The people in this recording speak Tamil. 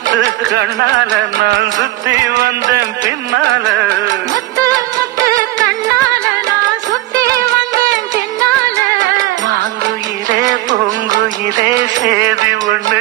முத்து கண்ணால நான் சுத்தி வந்தேன் பின்னால முத்து முத்து கண்ணால நான் சுத்தி வந்தேன் பின்னால மாங்குயிலே பூங்குயிலே சேதி ஒண்ணு